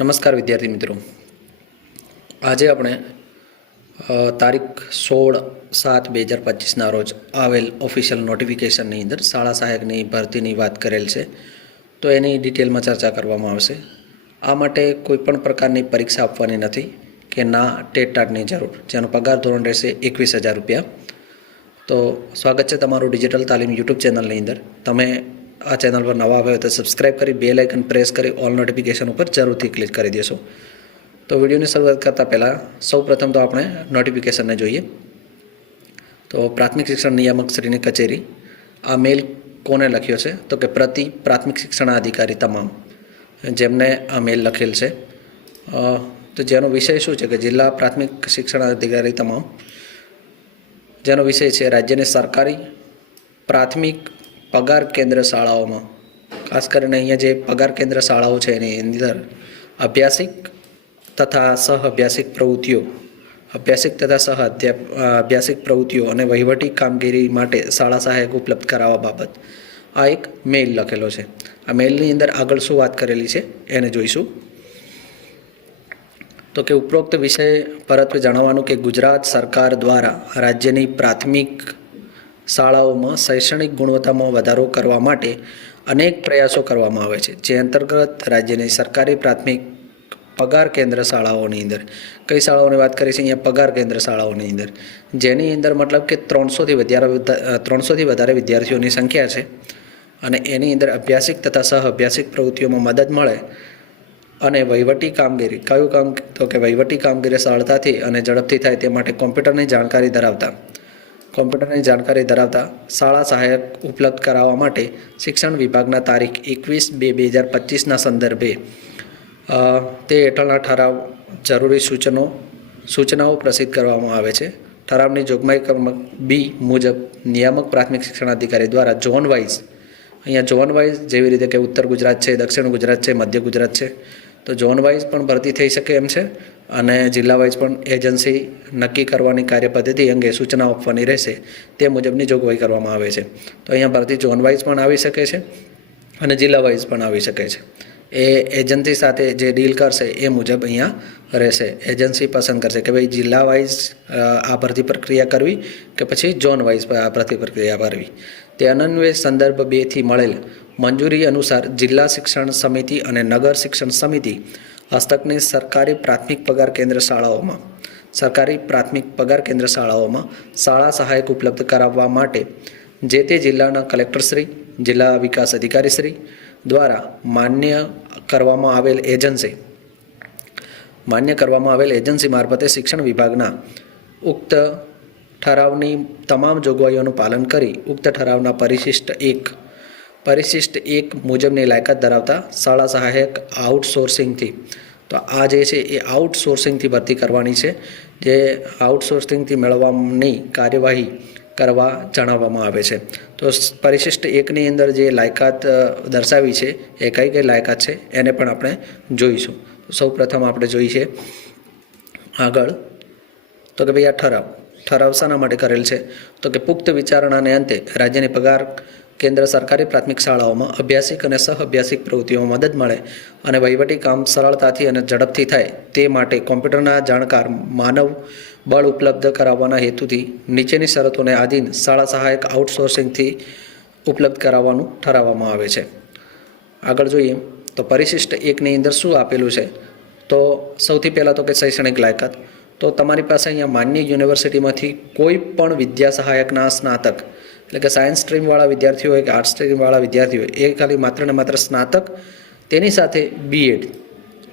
નમસ્કાર વિદ્યાર્થી મિત્રો. આજે આપણે તારીખ સોળ સાત બે હજાર પચીસના રોજ આવેલ ઓફિશિયલ નોટિફિકેશનની અંદર શાળા સહાયકની ભરતીની વાત કરેલ છે. તો એની ડિટેલમાં ચર્ચા કરવામાં આવશે. આ માટે કોઈ પણ પ્રકારની પરીક્ષા આપવાની નથી કે ના ટેટ ટાટની જરૂર. જેનો પગાર ધોરણ રહેશે એકવીસ હજાર રૂપિયા. તો સ્વાગત છે તમારું ડિજિટલ તાલીમ યુટ્યુબ ચેનલની અંદર. તમે આ ચેનલ પર નવા આવ્યા તો સબસ્ક્રાઇબ કરી, બે લાઇકન પ્રેસ કરી ઓલ નોટિફિકેશન ઉપર જરૂરથી ક્લિક કરી દેશો. તો વિડીયોની શરૂઆત કરતાં પહેલાં સૌ પ્રથમ તો આપણે નોટિફિકેશનને જોઈએ. તો પ્રાથમિક શિક્ષણ નિયામક શ્રીની કચેરી. આ મેલ કોને લખ્યો છે? તો કે પ્રતિ પ્રાથમિક શિક્ષણાધિકારી તમામ. જેમને આ મેલ લખેલ છે. તો જેનો વિષય શું છે? કે જિલ્લા પ્રાથમિક શિક્ષણ અધિકારી તમામ. જેનો વિષય છે રાજ્યની સરકારી પ્રાથમિક પગાર કેન્દ્ર શાળાઓમાં. ખાસ કરીને અહીંયા જે પગાર કેન્દ્ર શાળાઓ છે એની અંદર અભ્યાસિક તથા સહ અભ્યાસિક પ્રવૃત્તિઓ, અભ્યાસિક તથા સહ અધ્યાપ અભ્યાસિક પ્રવૃત્તિઓ અને વહીવટી કામગીરી માટે શાળા સહાયક ઉપલબ્ધ કરાવવા બાબત. આ એક મેઇલ લખેલો છે. આ મેઇલની અંદર આગળ શું વાત કરેલી છે એને જોઈશું. તો કે ઉપરોક્ત વિષય પરત્વે જણાવવાનું કે ગુજરાત સરકાર દ્વારા રાજ્યની પ્રાથમિક શાળાઓમાં શૈક્ષણિક ગુણવત્તામાં વધારો કરવા માટે અનેક પ્રયાસો કરવામાં આવે છે. જે અંતર્ગત રાજ્યની સરકારી પ્રાથમિક પગાર કેન્દ્ર શાળાઓની અંદર. કઈ શાળાઓની વાત કરીએ છીએ? અહીંયા પગાર કેન્દ્ર શાળાઓની અંદર. જેની અંદર મતલબ કે ત્રણસોથી વધારે ત્રણસોથી વધારે વિદ્યાર્થીઓની સંખ્યા છે અને એની અંદર અભ્યાસિક તથા સહ અભ્યાસિક પ્રવૃત્તિઓમાં મદદ મળે અને વહીવટી કામગીરી, કયું કામ? તો કે વહીવટી કામગીરી સરળતાથી અને ઝડપથી થાય તે માટે કોમ્પ્યુટરની જાણકારી ધરાવતા. કોમ્પ્યુટરની જાણકારી ધરાવતા શાળા સહાયક ઉપલબ્ધ કરાવવા માટે શિક્ષણ વિભાગના તારીખ એકવીસ બે બે હજાર પચીસના સંદર્ભે તે હેઠળના ઠરાવ જરૂરી સૂચનો, સૂચનાઓ પ્રસિદ્ધ કરવામાં આવે છે. ઠરાવની જોગવાઈ ક્રમાંક બી મુજબ નિયામક પ્રાથમિક શિક્ષણ અધિકારી દ્વારા ઝોન વાઇઝ, અહીંયા ઝોન વાઇઝ જેવી રીતે કે ઉત્તર ગુજરાત છે, દક્ષિણ ગુજરાત છે, મધ્ય ગુજરાત છે, તો ઝોન વાઇઝ પણ ભરતી થઈ શકે એમ છે. અને જિલ્લા વાઇઝ પણ એજન્સી નક્કી કરવાની કાર્યપદ્ધતિ અંગે સૂચનાઓ આપવાની રહેશે તે મુજબની જોગવાઈ કરવામાં આવે છે. તો અહીંયા ભરતી ઝોન વાઇઝ પણ આવી શકે છે અને જિલ્લા વાઇઝ પણ આવી શકે છે. એ એજન્સી સાથે જે ડીલ કરશે એ મુજબ અહીંયા રહેશે. એજન્સી પસંદ કરશે કે ભાઈ જિલ્લા વાઇઝ આ ભરતી પ્રક્રિયા કરવી કે પછી ઝોન વાઇઝ આ ભરતી પ્રક્રિયા કરવી. તે અનન્વય સંદર્ભ બેથી મળેલ મંજૂરી અનુસાર જિલ્લા શિક્ષણ સમિતિ અને નગર શિક્ષણ સમિતિ હસ્તકની સરકારી પ્રાથમિક પગાર કેન્દ્ર શાળાઓમાં. સરકારી પ્રાથમિક પગાર કેન્દ્ર શાળાઓમાં શાળા સહાયક ઉપલબ્ધ કરાવવા માટે જે તે જિલ્લાના કલેક્ટરશ્રી, જિલ્લા વિકાસ અધિકારીશ્રી દ્વારા માન્ય કરવામાં આવેલ એજન્સી, માન્ય કરવામાં આવેલ એજન્સી મારફતે શિક્ષણ વિભાગના ઉક્ત ઠરાવની તમામ જોગવાઈઓનું પાલન કરી, ઉક્ત ઠરાવના પરિશિષ્ટ એક પરિશિષ્ટ એક મુજબની લાયકાત ધરાવતા શાળા સહાયક આઉટસોર્સિંગથી તો આ જે છે એ આઉટસોર્સિંગથી ભરતી કરવાની છે, જે આઉટસોર્સિંગથી મેળવવાની કાર્યવાહી કરવા જણાવવામાં આવે છે. તો પરિશિષ્ટ એકની અંદર જે લાયકાત દર્શાવી છે, એ કઈ કઈ લાયકાત છે, એને પણ આપણે જોઈશું. સૌ પ્રથમ આપણે જોઈ છે આગળ. તો કે ભાઈ આ ઠરાવ ઠરાવ શાના માટે કરેલ છે? તો કે પુખ્ત વિચારણાને અંતે રાજ્યની પગાર કેન્દ્ર સરકારી પ્રાથમિક શાળાઓમાં અભ્યાસિક અને સહ અભ્યાસિક પ્રવૃત્તિઓમાં મદદ મળે અને વહીવટી કામ સરળતાથી અને ઝડપથી થાય તે માટે કોમ્પ્યુટરના જાણકાર માનવ બળ ઉપલબ્ધ કરાવવાના હેતુથી નીચેની શરતોને આધીન શાળા સહાયક આઉટસોર્સિંગથી ઉપલબ્ધ કરાવવાનું ઠરાવવામાં આવે છે. આગળ જોઈએ તો પરિશિષ્ટ એકની અંદર શું આપેલું છે? તો સૌથી પહેલાં તો કે શૈક્ષણિક લાયકાત. તો તમારી પાસે અહીંયા માન્ય યુનિવર્સિટીમાંથી કોઈ પણ વિદ્યા સહાયકના સ્નાતક એટલે કે સાયન્સ સ્ટ્રીમવાળા વિદ્યાર્થીઓ હોય કે આર્ટ્સ સ્ટ્રીમવાળા વિદ્યાર્થીઓ એ ખાલી માત્ર ને માત્ર સ્નાતક, તેની સાથે બીએડ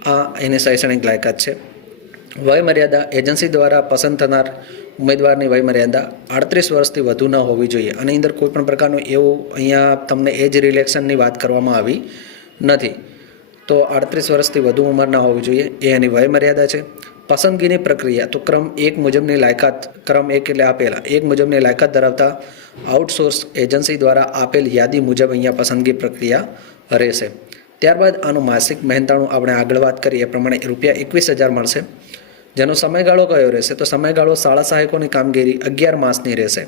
આ એની શૈક્ષણિક લાયકાત છે. વયમર્યાદા એજન્સી દ્વારા પસંદ થનાર ઉમેદવારની વયમર્યાદા આડત્રીસ વર્ષથી વધુ ન હોવી જોઈએ. અને અંદર કોઈ પણ પ્રકારનું એવું અહીંયા તમને એજ રિલેક્શનની વાત કરવામાં આવી નથી. તો આડત્રીસ વર્ષથી વધુ ઉંમરના હોવી જોઈએ. એ એની વયમર્યાદા છે. પસંદગીની પ્રક્રિયા, તો ક્રમ એક મુજબની લાયકાત, ક્રમ એક એટલે આપેલા. એક મુજબની લાયકાત ધરાવતા આઉટસોર્સ એજન્સી દ્વારા આપેલ યાદી મુજબ અહીંયા પસંદગી પ્રક્રિયા રહેશે. ત્યારબાદ આનું માસિક મહેનતાણું આપણે આગળ વાત કરીએ. એ પ્રમાણે રૂપિયા એકવીસ હજાર મળશે. જેનો સમયગાળો કયો રહેશે? તો સમયગાળો શાળા સહાયકોની કામગીરી અગિયાર માસની રહેશે.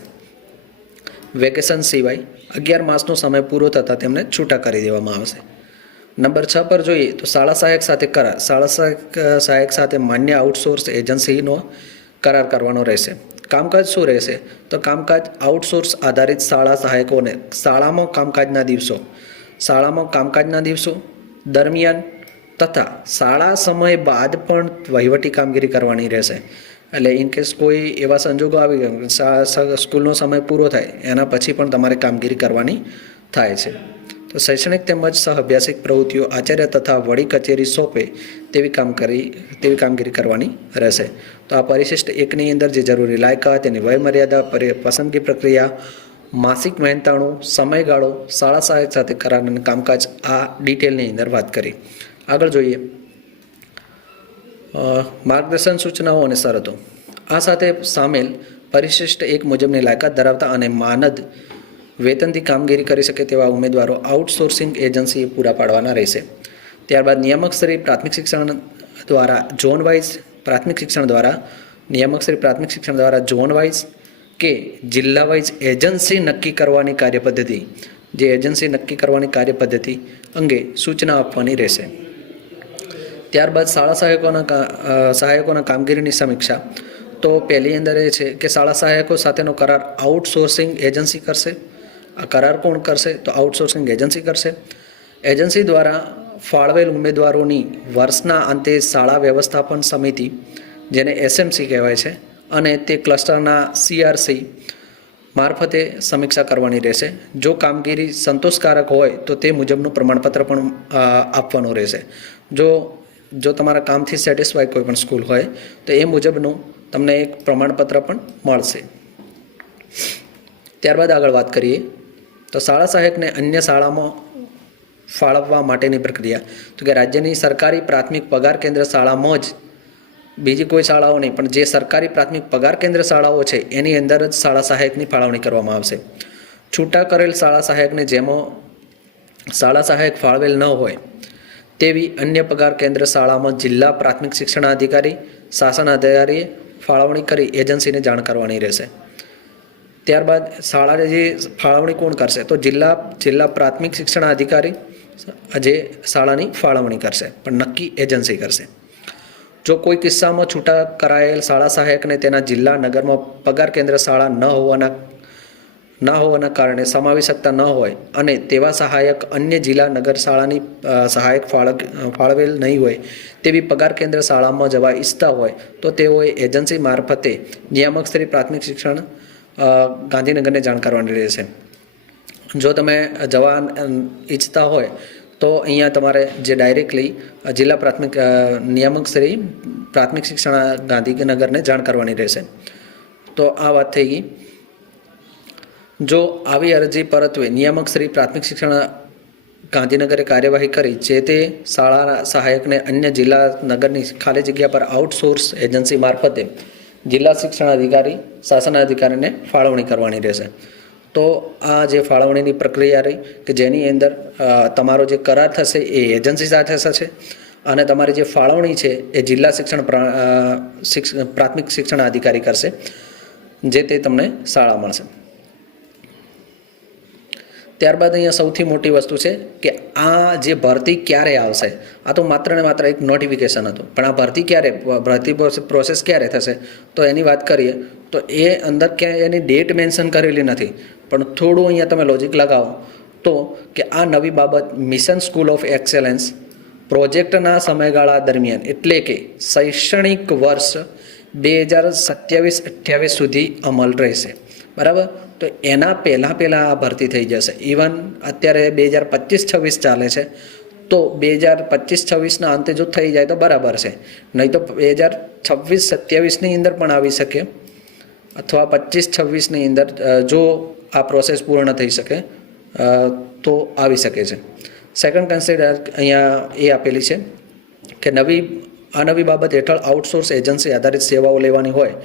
વેકેશન સિવાય અગિયાર માસનો સમય પૂરો થતાં તેમને છૂટા કરી દેવામાં આવશે. નંબર છ પર જોઈએ તો શાળા સહાયક સાથે કરાર. શાળા સહાયક સહાયક સાથે માન્ય આઉટસોર્સ એજન્સીનો કરાર કરવાનો રહેશે. કામકાજ શું રહેશે? તો કામકાજ આઉટસોર્સ આધારિત શાળા સહાયકોને શાળામાં કામકાજના દિવસો, શાળામાં કામકાજના દિવસો દરમિયાન તથા શાળા સમય બાદ પણ વહીવટી કામગીરી કરવાની રહેશે. એટલે ઇન કેસ કોઈ એવા સંજોગો આવી ગયા સ્કૂલનો સમય પૂરો થાય, એના પછી પણ તમારે કામગીરી કરવાની થાય છે. શૈક્ષણિક તેમજ સહઅભ્યાસિક પ્રવૃત્તિઓ આચાર્ય તથા વડી કચેરી સોંપે તેવી કામ કરી, તેવી કામગીરી કરવાની રહેશે. તો આ પરિશિષ્ટ એકની અંદર જે જરૂરી લાયકાત તેની વયમર્યાદા પસંદગી પ્રક્રિયા, માસિક મહેનતાણું સમયગાળો, શાળા સહાયક સાથે કરાર કામકાજ, આ ડિટેલની અંદર વાત કરી. આગળ જોઈએ. માર્ગદર્શન સૂચનાઓ અને શરતો. આ સાથે સામેલ પરિશિષ્ટ એક મુજબની લાયકાત ધરાવતા અને માનદ વેતનથી કામગીરી કરી શકે તેવા ઉમેદવારો આઉટસોર્સિંગ એજન્સીએ પૂરા પાડવાના રહેશે. ત્યારબાદ નિયામક સ્તરે પ્રાથમિક શિક્ષણ દ્વારા ઝોન વાઇઝ પ્રાથમિક શિક્ષણ દ્વારા, નિયામક સ્તરીય પ્રાથમિક શિક્ષણ દ્વારા ઝોન વાઇઝ કે જિલ્લા વાઇઝ એજન્સી નક્કી કરવાની કાર્યપદ્ધતિ, જે એજન્સી નક્કી કરવાની કાર્યપદ્ધતિ અંગે સૂચના આપવાની રહેશે. ત્યારબાદ શાળા સહાયકોના સહાયકોના કામગીરીની સમીક્ષા. તો પહેલી અંદર એ છે કે શાળા સહાયકો સાથેનો કરાર આઉટસોર્સિંગ એજન્સી કરશે. આ કરાર કોણ કરશે? તો આઉટસોર્સિંગ એજન્સી કરશે. એજન્સી દ્વારા ફાળવેલ ઉમેદવારોની વર્ષના અંતે શાળા વ્યવસ્થાપન સમિતિ, જેને એસએમસી કહેવાય છે, અને તે ક્લસ્ટરના સીઆરસી મારફતે સમીક્ષા કરવાની રહેશે. જો કામગીરી સંતોષકારક હોય, તો તે મુજબનું પ્રમાણપત્ર પણ આપવાનું રહેશે. જો જો તમારા કામથી સેટિસ્ફાય કોઈ પણ સ્કૂલ હોય, તો એ મુજબનું તમને એક પ્રમાણપત્ર પણ મળશે. ત્યારબાદ આગળ વાત કરીએ. તો શાળા સહાયકને અન્ય શાળામાં ફાળવવા માટેની પ્રક્રિયા. તો કે રાજ્યની સરકારી પ્રાથમિક પગાર કેન્દ્ર શાળામાં જ બીજી કોઈ શાળાઓ નહીં, પણ જે સરકારી પ્રાથમિક પગાર કેન્દ્ર શાળાઓ છે, એની અંદર જ શાળા સહાયકની ફાળવણી કરવામાં આવશે. છૂટા કરેલ શાળા સહાયકને જેમાં શાળા સહાયક ફાળવેલ ન હોય, તેવી અન્ય પગાર કેન્દ્ર શાળામાં જિલ્લા પ્રાથમિક શિક્ષણાધિકારી, શાસન અધિકારીએ ફાળવણી કરી, એજન્સીને જાણ કરવાની રહેશે. ત્યારબાદ શાળા જે ફાળવણી કોણ કરશે? તો જિલ્લા જિલ્લા પ્રાથમિક શિક્ષણ અધિકારી જે શાળાની ફાળવણી કરશે, પણ નક્કી એજન્સી કરશે. જો કોઈ કિસ્સામાં છૂટા કરાયેલ શાળા સહાયકને તેના જિલ્લા નગરમાં પગાર કેન્દ્ર શાળા ન હોવાના ન હોવાના કારણે સમાવી શકતા ન હોય અને તેવા સહાયક અન્ય જિલ્લા નગર શાળાની સહાયક ફાળક, ફાળવેલ નહીં હોય તેવી પગાર કેન્દ્ર શાળામાં જવા ઈચ્છતા હોય, તો તેઓએ એજન્સી મારફતે નિયામક સ્તરી પ્રાથમિક શિક્ષણ ગાંધીનગરને જાણ કરવાની રહેશે જો તમે જવા ઈચ્છતા હોય, તો અહીંયા તમારે જે ડાયરેક્ટલી જિલ્લા પ્રાથમિક નિયામક શ્રી, પ્રાથમિક શિક્ષણ ગાંધીનગરને જાણ કરવાની રહેશે તો આ વાત થઈ ગઈ. જો આવી અરજી પરત્વે નિયામક શ્રી પ્રાથમિક શિક્ષણ ગાંધીનગરે કાર્યવાહી કરી, જે તે શાળાના સહાયકને અન્ય જિલ્લા નગરની ખાલી જગ્યા પર આઉટસોર્સ એજન્સી મારફતે જિલ્લા શિક્ષણ અધિકારી, શાસન અધિકારીને ફાળવણી કરવાની રહેશે. તો આ જે ફાળવણીની પ્રક્રિયા રહી કે જેની અંદર તમારો જે કરાર થશે એ એજન્સી સાથે થશે અને તમારી જે ફાળવણી છે એ જિલ્લા શિક્ષણ પ્રા- પ્રાથમિક શિક્ષણ અધિકારી કરશે, જે તે તમને શાળા મળશે. ત્યારબાદ અહીંયા સૌથી મોટી વસ્તુ છે કે આ જે ભરતી ક્યારે આવશે? આ તો માત્ર ને માત્ર એક નોટિફિકેશન હતું. પણ આ ભરતી ક્યારે, ભરતી પ્રોસેસ ક્યારે થશે? તો એની વાત કરીએ, તો એ અંદર ક્યાંય એની ડેટ મેન્શન કરેલી નથી. પણ થોડું અહીંયા તમે લોજિક લગાવો તો કે આ નવી બાબત મિશન સ્કૂલ ઓફ એક્સેલન્સ પ્રોજેક્ટના સમયગાળા દરમિયાન એટલે કે શૈક્ષણિક વર્ષ બે હજાર સત્યાવીસ અઠ્યાવીસ સુધી અમલ રહેશે. બરાબર? તો એના પહેલાં પહેલાં આ ભરતી થઈ જશે. ઇવન અત્યારે બે હજાર પચીસ છવ્વીસ ચાલે છે. તો બે હજાર પચીસ છવ્વીસના અંતે જો થઈ જાય તો બરાબર છે. નહીં તો બે હજાર છવ્વીસ સત્યાવીસની અંદર પણ આવી શકે. અથવા પચીસ છવ્વીસની અંદર જો આ પ્રોસેસ પૂર્ણ થઈ શકે તો આવી શકે છે. સેકન્ડ કન્સિડર અહીંયા એ આપેલી છે કે નવી, આ નવી બાબત હેઠળ આઉટસોર્સ એજન્સી આધારિત સેવાઓ લેવાની હોય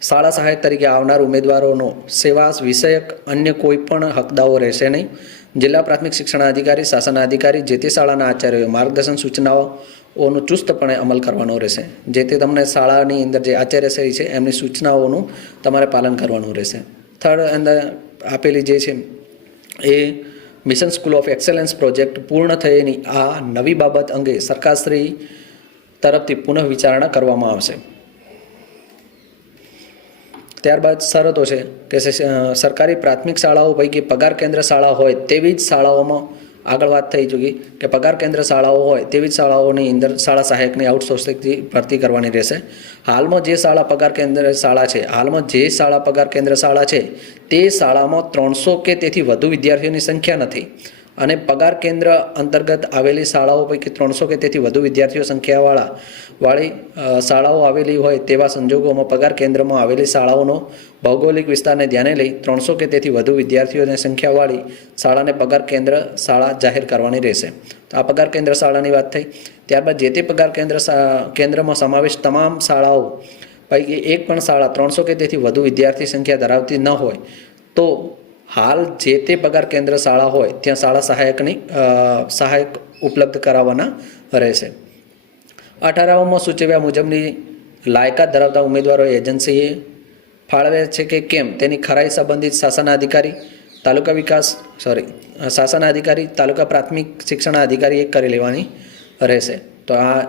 શાળા સહાયક તરીકે આવનાર ઉમેદવારોનો સેવા વિષયક અન્ય કોઈ પણ હકદાઓ રહેશે નહીં. જિલ્લા પ્રાથમિક શિક્ષણ અધિકારી, શાસન અધિકારી જે તે શાળાના આચાર્યોએ માર્ગદર્શન સૂચનાઓનું ચુસ્તપણે અમલ કરવાનો રહેશે. જે તે તમને શાળાની અંદર જે આચાર્યશ્રી છે, એમની સૂચનાઓનું તમારે પાલન કરવાનું રહેશે. થર્ડ અંદર આપેલી જે છે, એ mission school of excellence project પૂર્ણ થયેની આ નવી બાબત અંગે સરકારશ્રી તરફથી પુનઃ વિચારણા કરવામાં આવશે. ત્યારબાદ શરતો છે કે સરકારી પ્રાથમિક શાળાઓ પૈકી પગાર કેન્દ્ર શાળા હોય તેવી જ શાળાઓમાં આગળ વાત થઈ ચૂકી કે પગાર કેન્દ્ર શાળાઓ હોય તેવી જ શાળાઓની અંદર શાળા સહાયકની આઉટસોર્સિંગથી ભરતી કરવાની રહેશે. હાલમાં જે શાળા પગાર કેન્દ્ર શાળા છે, હાલમાં જે શાળા પગાર કેન્દ્ર શાળા છે, તે શાળામાં ત્રણસો કે તેથી વધુ વિદ્યાર્થીઓની સંખ્યા નથી. અને પગાર કેન્દ્ર અંતર્ગત આવેલી શાળાઓ પૈકી ત્રણસો કે તેથી વધુ વિદ્યાર્થીઓ સંખ્યાવાળા વાળી શાળાઓ આવેલી હોય તેવા સંજોગોમાં પગાર કેન્દ્રમાં આવેલી શાળાઓનો ભૌગોલિક વિસ્તારને ધ્યાને લઈ ત્રણસો કે તેથી વધુ વિદ્યાર્થીઓની સંખ્યાવાળી શાળાને પગાર કેન્દ્ર શાળા જાહેર કરવાની રહેશે. તો આ પગાર કેન્દ્ર શાળાની વાત થઈ. ત્યારબાદ જે તે પગાર કેન્દ્ર કેન્દ્રમાં સમાવેશ તમામ શાળાઓ પૈકી એક પણ શાળા ત્રણસો કે તેથી વધુ વિદ્યાર્થી સંખ્યા ધરાવતી ન હોય, તો હાલ જે તે પગાર કેન્દ્ર શાળા હોય, ત્યાં શાળા સહાયકની સહાયક ઉપલબ્ધ કરાવવાના રહેશે. આ ઠરાવમાં સૂચવ્યા મુજબની લાયકાત ધરાવતા ઉમેદવારો એજન્સીએ ફાળવે છે કે કેમ? તેની ખરાઈ સંબંધિત શાસનાધિકારી, તાલુકા વિકાસ સોરી શાસનાધિકારી, તાલુકા પ્રાથમિક શિક્ષણ અધિકારીએ કરી લેવાની રહેશે. તો આ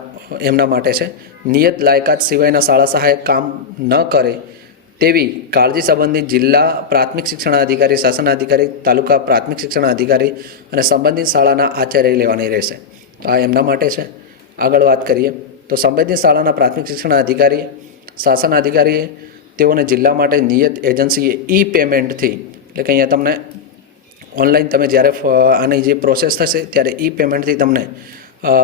એમના માટે છે. નિયત લાયકાત સિવાયના શાળા સહાયક કામ ન કરે તેવી કાળજી સંબંધિત જિલ્લા પ્રાથમિક શિક્ષણ અધિકારી, શાસન અધિકારી, તાલુકા પ્રાથમિક શિક્ષણ અધિકારી અને સંબંધિત શાળાના આચાર્ય લેવાની રહેશે. તો આ એમના માટે છે. આગળ વાત કરીએ તો સંબંધિત શાળાના પ્રાથમિક શિક્ષણ અધિકારી, શાસન અધિકારીએ તેઓને જિલ્લા માટે નિયત એજન્સીએ ઈ પેમેન્ટથી એટલે કે અહીંયા તમને ઓનલાઈન તમે જ્યારે આની જે પ્રોસેસ થશે ત્યારે ઈ પેમેન્ટથી તમને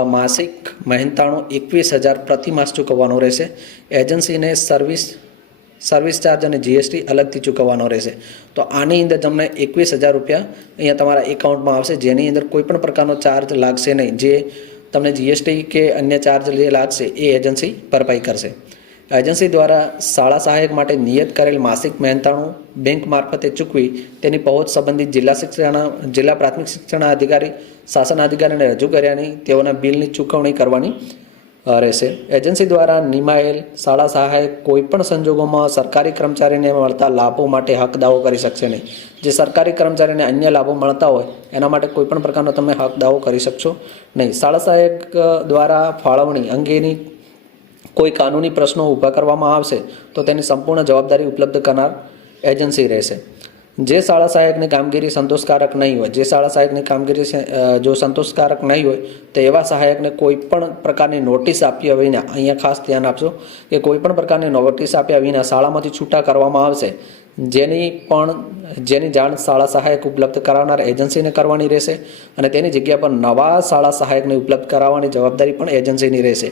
માસિક મહેનતાણું એકવીસ હજાર પ્રતિ માસ ચૂકવવાનું રહેશે. એજન્સીને સર્વિસ સર્વિસ ચાર્જ અને જીએસટી અલગથી ચૂકવવાનો રહેશે. તો આની અંદર તમને એકવીસ હજાર રૂપિયા અહીંયા તમારા એકાઉન્ટમાં આવશે, જેની અંદર કોઈ પણ પ્રકારનો ચાર્જ લાગશે નહીં. જે તમને જીએસટી કે અન્ય ચાર્જ જે લાગશે એ એજન્સી ભરપાઈ કરશે. એજન્સી દ્વારા શાળા સહાયક માટે નિયત કરેલ માસિક મહેનતાણું બેંક મારફતે ચૂકવી તેની પહોંચ સંબંધિત જિલ્લા શિક્ષણ, જિલ્લા પ્રાથમિક શિક્ષણ અધિકારી, શાસન અધિકારીને રજૂ કર્યાની તેઓના બિલની ચૂકવણી કરવાની રહેશે. એજન્સી દ્વારા નિમાયેલ શાળા સહાયક કોઈપણ સંજોગોમાં સરકારી કર્મચારીને મળતા લાભો માટે હક દાવો કરી શકશે નહીં. જે સરકારી કર્મચારીને અન્ય લાભો મળતા હોય, એના માટે કોઈપણ પ્રકારનો તમે હક દાવો કરી શકશો નહીં. શાળા સહાયક દ્વારા ફાળવણી અંગેની કોઈ કાનૂની પ્રશ્નો ઊભા કરવામાં આવશે, તો તેની સંપૂર્ણ જવાબદારી ઉપલબ્ધ કરનાર એજન્સી રહેશે. જે શાળા સહાયકની કામગીરી સંતોષકારક નહીં હોય, જે શાળા સહાયકની કામગીરી જો સંતોષકારક નહીં હોય, તો એવા સહાયકને કોઈ પણ પ્રકારની નોટિસ આપ્યા વિના, અહીંયા ખાસ ધ્યાન આપશો કે કોઈ પણ પ્રકારની નોટિસ આપ્યા વિના શાળામાંથી છૂટા કરવામાં આવશે, જેની પણ, જેની જાણ શાળા સહાયક ઉપલબ્ધ કરાવનાર એજન્સીને કરવાની રહેશે અને તેની જગ્યા પર નવા શાળા સહાયકને ઉપલબ્ધ કરાવવાની જવાબદારી પણ એજન્સીની રહેશે.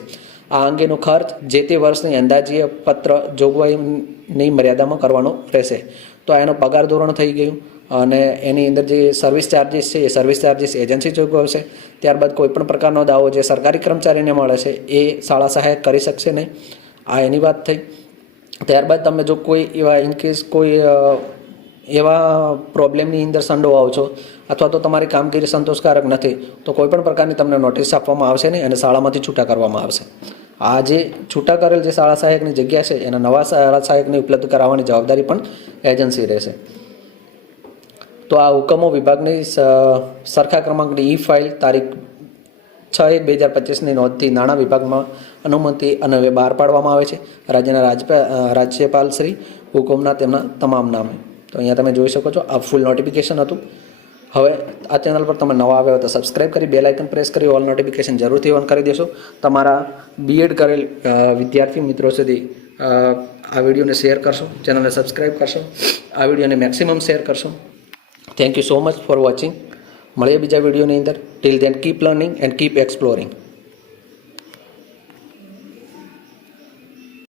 આ અંગેનો ખર્ચ જે તે વર્ષની અંદાજીય પત્ર જોગવાઈની મર્યાદામાં કરવાનો રહેશે. તો એનો પગાર ધોરણ થઈ ગયું અને એની અંદર જે સર્વિસ ચાર્જિસ છે, એ સર્વિસ ચાર્જિસ એજન્સી ચૂકવશે ત્યારબાદ કોઈપણ પ્રકારનો દાવો જે સરકારી કર્મચારીને મળે છે, એ શાળા સહાયક કરી શકશે નહીં. આ એની વાત થઈ. ત્યારબાદ તમે જો કોઈ એવા ઇનકેસ કોઈ એવા પ્રોબ્લેમની અંદર સંડોવાઓ છો અથવા તો તમારી કામગીરી સંતોષકારક નથી, તો કોઈપણ પ્રકારની તમને નોટિસ આપવામાં આવશે નહીં અને શાળામાંથી છૂટા કરવામાં આવશે. આ જે છૂટા કરેલ જે શાળા સહાયકની જગ્યા છે, એના નવા શાળા સહાયકને ઉપલબ્ધ કરાવવાની જવાબદારી પણ એજન્સી રહેશે. તો આ હુકમો વિભાગની સરખા ક્રમાંકની ઈ ફાઇલ તારીખ છ એક બે હજાર પચીસની નોંધથી નાણાં વિભાગમાં અનુમતિ અને બહાર પાડવામાં આવે છે. રાજ્યના રાજ્ય રાજ્યપાલ શ્રી હુકમના તેમના તમામ નામે. તો અહીંયા તમે જોઈ શકો છો, આ ફૂલ નોટિફિકેશન હતું. હવે આ ચેનલ પર તમે નવા આવ્યા હોય તો સબસ્ક્રાઇબ કરી બેલ આઇકન પ્રેસ કરી ઓલ નોટિફિકેશન જરૂરથી ઓન કરી દેશો. તમારા બીએડ કરેલ વિદ્યાર્થી મિત્રો સુધી આ વિડીયોને શેર કરશો ચેનલને સબસ્ક્રાઇબ કરશો, આ વિડીયોને મેક્સિમમ શેર કરશો. Thank you so much for watching મળીએ બીજા વિડીયોની અંદર. Till then keep learning and keep exploring